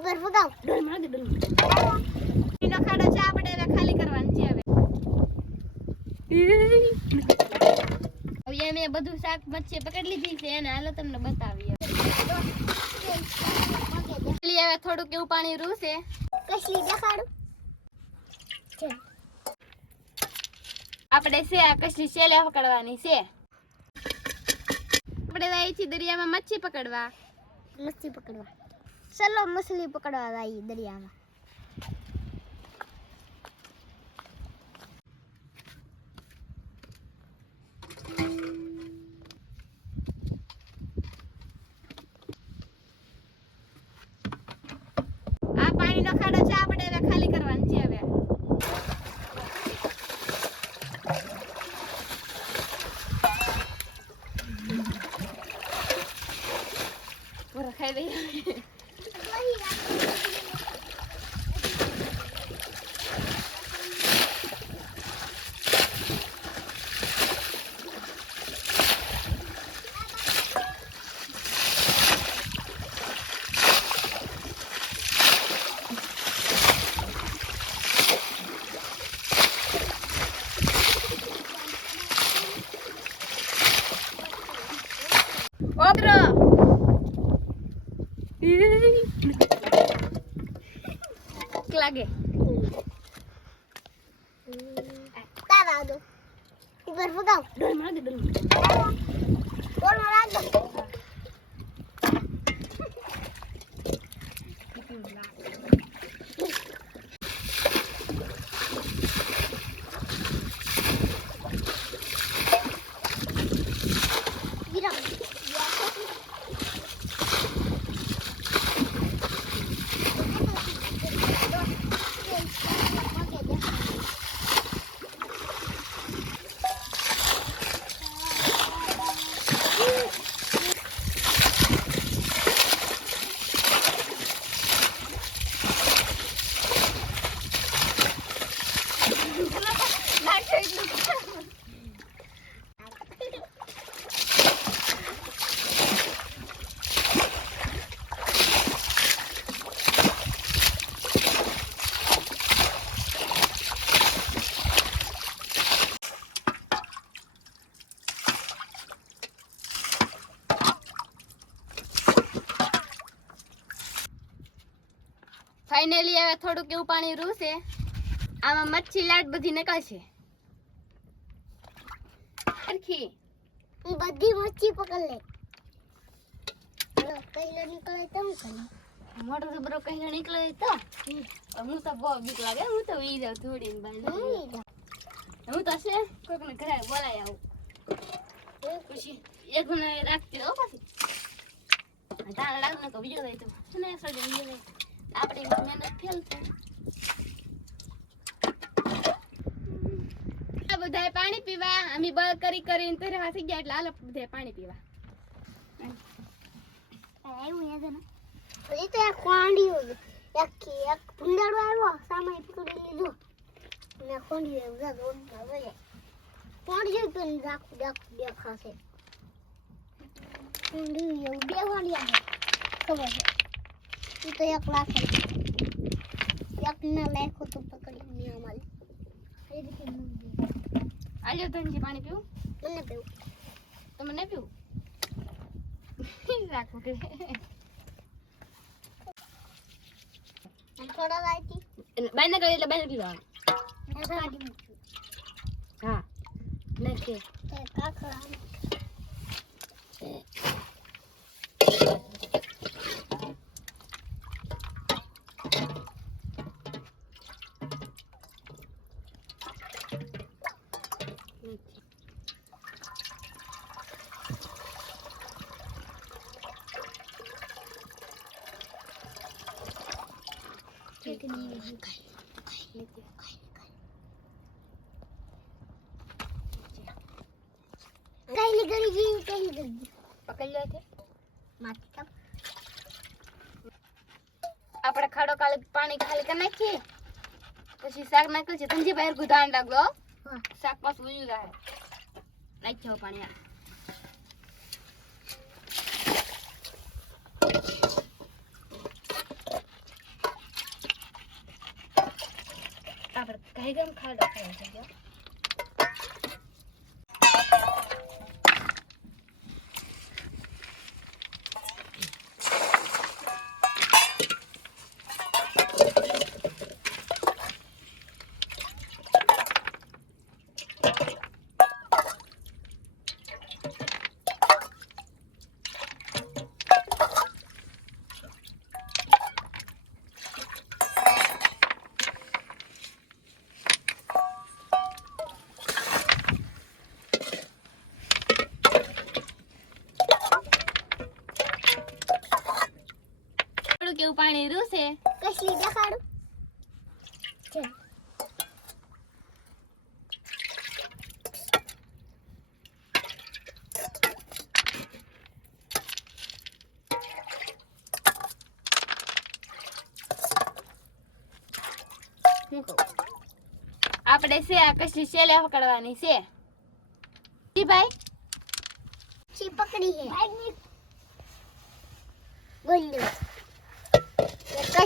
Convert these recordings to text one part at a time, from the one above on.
ઉપર એનો ખાલી કરવાનું છે હવે હવે મેં બધું શાક મચ્છી પકડી લીધી છે અને હાલો તમને બતાવીએ હવે થોડુંક એવું પાણી રૂસે કસલી દેખાડું આપણે છે આ કશી શેલે પકડવાની છે આપણે જાય છીએ દરિયામાં મચ્છી પકડવા. મચ્છી પકડવા. ચલો મછલી પકડવા જાય દરિયામાં આ પાણીનો ખાડો છે, આપણે ખાલી કરવાની છે હવે. દઈએ ઓબરો લાગે તારા દો ઉપર ફગાવ ડોલ માર દે ડોલ બોલો રાખ દો ગિરા ફાઇનલી હવે થોડુંક એવું પાણી રૂસે આમાં મચ્છી લાટ બધી નીકળશે. સરખી. બધી મચ્છી પકડ લે. કહીલો નીકળે તો હું કરું? મોટો જબરો કહીલો નીકળે તો? હું તો બહુ બીક લાગે હું તો ઈ જાઉં થોડી ને બાંધી હું તો છે કોઈક ને ઘરે બોલાય આવું. પછી એક મને રાખતી હો પછી. તાણ લાગ ને તો બીજો લઈ તો ને સડે બીજો જાય આપણે મહેનત ફેલ થાય બધાય પાણી પીવા, અમે બળ કરી કરીને તો હાસી ગયા, એટલે હાલો બધાય પાણી પીવા. એક સામે ને કોંડી આવ્યો દોડ તો બે છે. એ તો એક લાખ એક ના લાખો તો પકડી નહીં અમારે એ રીતે આલ્યો ધનજી પાણી પીવું મને પેવું તમે નહીં પીવું રાખો કે થોડા લાઈટી બાઈને કહ્યું એટલે બાઈને પીવાનું એ કાઢી મૂક્યું હા નાખીએ તે કાકડા કઈલી ગળી ગઈ કઈલી ગળી પકડી લો છે માટી કાપ આપણે ખાડો કાલે પાણી ખાલી કરી નાખીએ પછી શાક નાખ્યું છે ધનજી બહાર ગુધાન લાગલો હો. હા શાક પાછું ઉયું જાય નાખ્યો પાણી આ આપણે કઈ ગામ ખાડો ખાઈ જગ્યા ગયો પાણી રૂસે કસલી દેખાડું છે આપણે છે આ કશી સેલે પકડવાની છે? જી ભાઈ. જી પકડી છે. બોલ્યો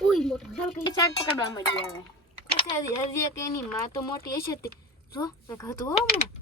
ઉઈ મોટો એ શાક પકડવા મળી આવે કસાદી હજી એક એની માં તો મોટી હશે તે જો મેં હતું હો હમણાં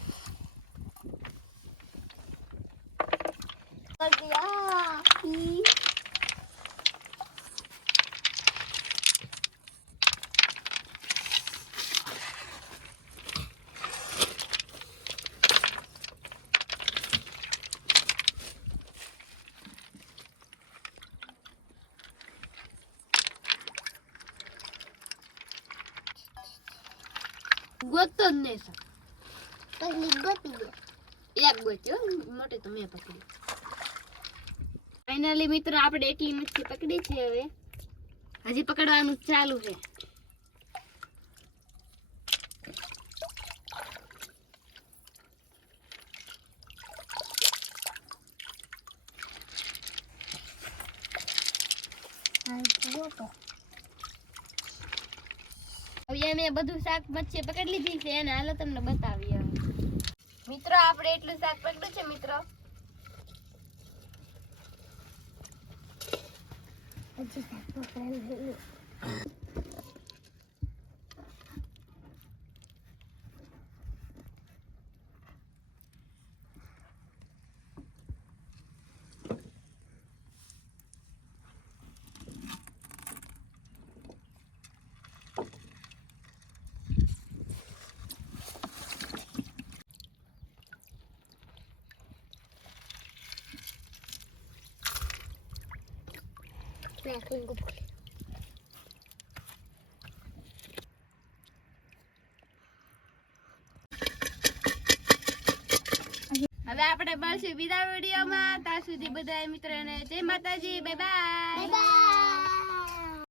ગોતતો જ નહીં સર કસલી ગોતી દે એક ગોત્યો મોટે તો મેં પકડી ફાઇનલી મિત્રો આપણે એટલી મચ્છી પકડી છે હવે હજી પકડવાનું ચાલુ છે હા જુઓ મેં બધું શાક મચ્છી પકડી લીધી છે અને હાલો તમને બતાવીએ મિત્રો આપણે એટલું શાક પકડ્યું છે મિત્રો. હજી શાક પકડેલું નાખીને હવે આપણે મળશું બીજા વિડીયોમાં. ત્યાં સુધી બધા મિત્રોને જય માતાજી. Bye bye